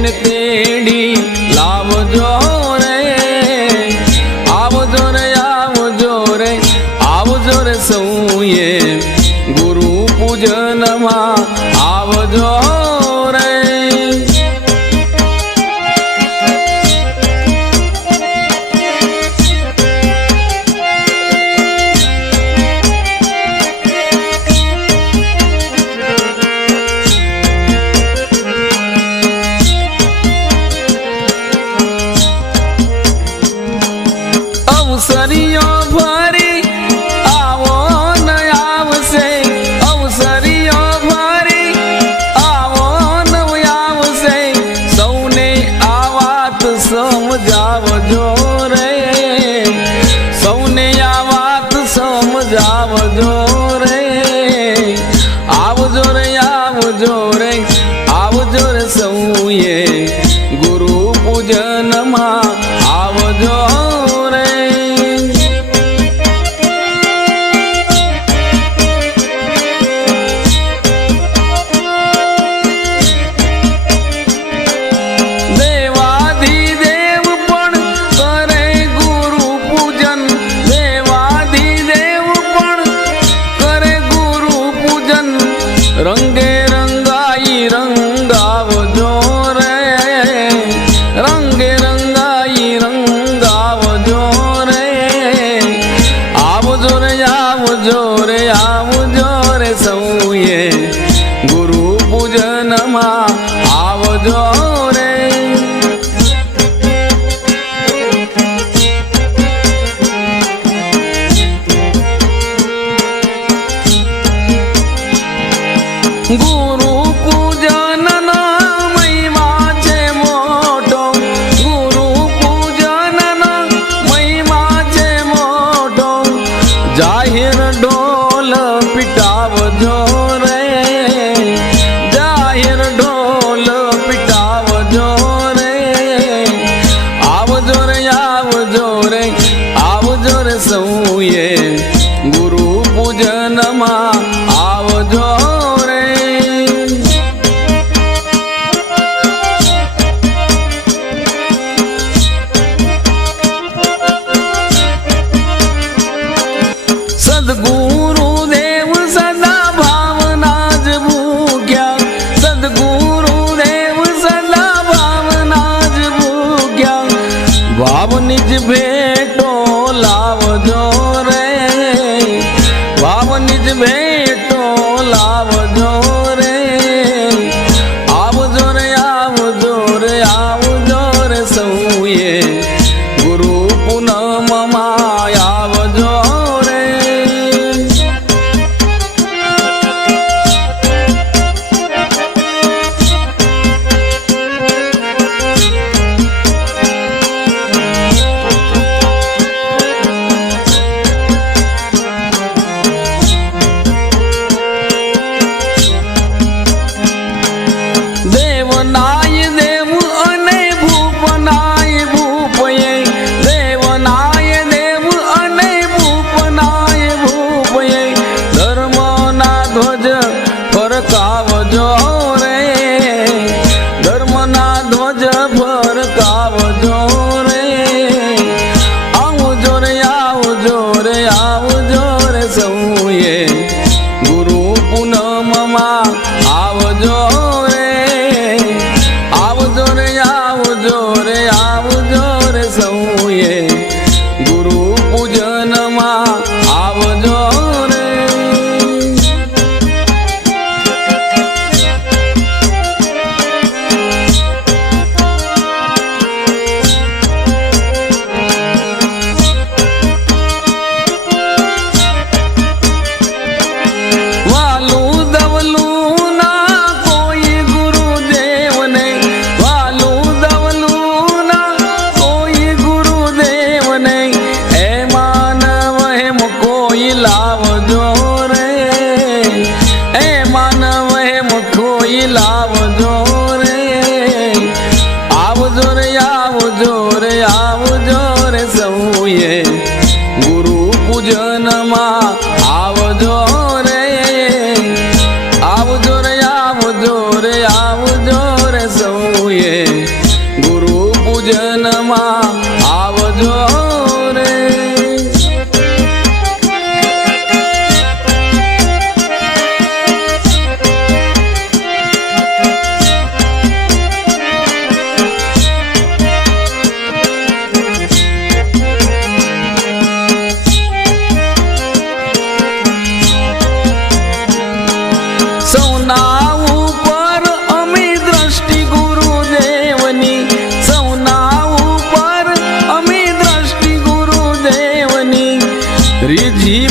એને તેડી લાવજો રે, આવજો રે આવજો રે આવજો રે સૌએ ગુરુ પૂજનમાં આવજો રે. અવસરીઓ ભરી આવો ન આવશે, અવસરીઓ ભરી આવો ન આવશે, સૌને આ વાત સમજાવજો રે, સૌને આ વાત સમજાવજો રે, આવજો રે આવજો રે આવજો રે સૌએ ગુરુ પૂજનમાં આવજો રે. દેવાધિદેવ પણ કરે ગુરુ પૂજન, દેવાધિદેવ પણ કરે ગુરુ પૂજન, રંગે રંગાઈ રંગાવજો રે, રંગે રંગાઈ રંગાવજો રે, આવજો રે આવજો રે આવજો રે સૌએ ગુરુ પૂજનમાં આવજો રે. ગુરુ પૂજનનો મહિમા છે મોટો, ગુરુ પૂજનનો મહિમા છે મોટો, જાહેર ઢોલ પીટાવજો રે, જાહેર ઢોલ પીટાવજો રે, આવજો રે આવજો રે આવજો રે સૌએ ગુરુ પૂજનમાં આવજો રે. સદગુરુદેવ સદા ભાવના જ ભૂખ્યા, સદગુરુદેવ સદા ભાવના જ ભૂખ્યા, ભાવની જ ભેટો લાવજો રે, ભાવની જ ભેટો લાવજો રે, આવજો રે આવજો રે આવજો રે સૌએ ગુરુ પૂનમમાં આવજો રે. દેવનાય દેવ અને ભૂપનાય ભૂપયે, દેવનાય દેવ અને ભૂપનાય ભૂપયે, ધર્મના ધ્વજ ફરકાવજો રે, ધર્મના ધ્વજ ફરકાવજો રે, આવજો રે આવજો રે આવજો રે સૌએ ગુરુ પૂનમમાં આવજો રે, આવજો રે આવજો રે આવજો રે સૌએ ગુરુ પૂજનમાં આવજો રે. વાલું દવલું ના કોઈ ગુરુદેવને, વાલું દવલું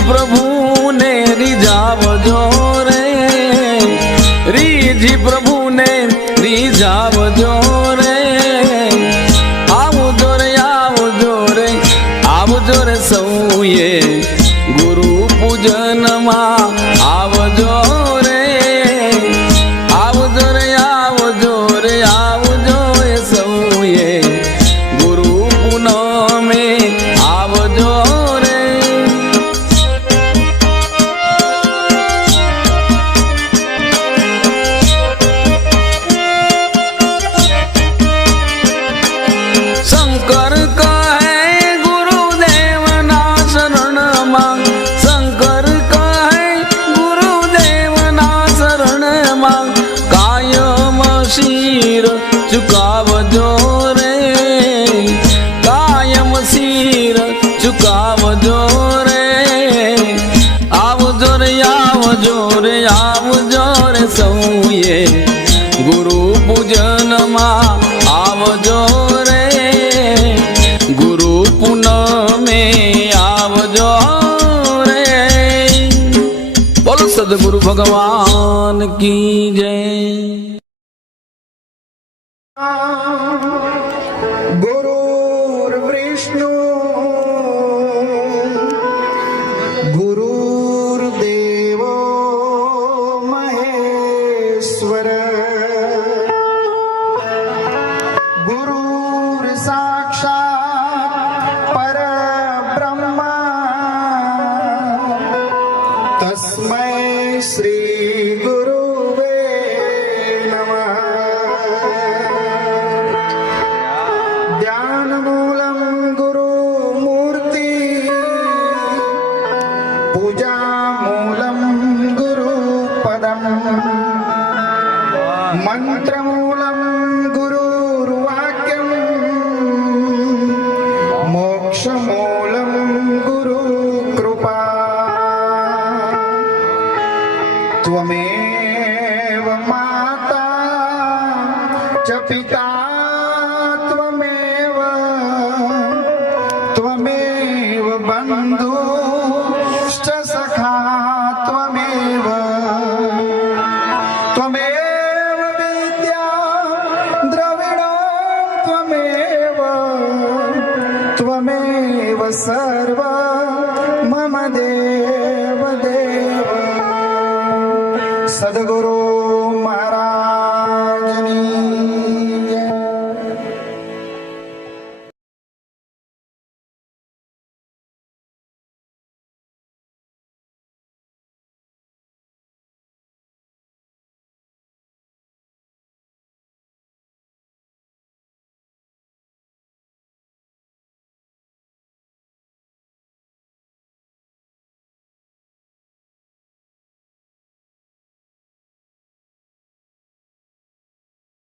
प्रभु ने रिझावजो रे, રીજી પ્રભુને રીઝાવજો રે, આવજો રે આવજો રે આવજો રે સૌએ ગુરુ પૂજનમાં આવજો રે, આવજો રે આવજો રે આવજો એ સૌએ ગુરુ પૂનમે આવજો રે. શંકર કહે ગુરુદેવના શરણમાં, શંકર કહે ગુરુદેવના શરણમાં, કાયમ શીર ચુકાવજો રે, કાયમ શીર ચુકાવજો રે, આવજો રે આવજો રે આવજો રે સૌએ ગુરુ પૂજનમાં આવજો રે, ગુરુ પૂનમે આવજો રે. બોલો સદગુરુ ભગવાન કી જય. गुरुर्विष्णु गुरुर्देवो महेश्वर गुरुर् साक्षात् परब्रह्म तस्मै श्री गुरुवे नमः. ध्यानमूलं गुरुमूर्ति पूजामूलं गुरुपदम् मन्त्रमूलं गुरुर्वाक्यम् मोक्षमूलं गुरुकृपा. त्वमेव माता च पिता त्वमेव, त्वमेव बन्धुश्च सखा त्वमेव, त्वमेव विद्या द्रविणो त्वमेव, त्वमेव सर्व मम देव देव. सद्गुरु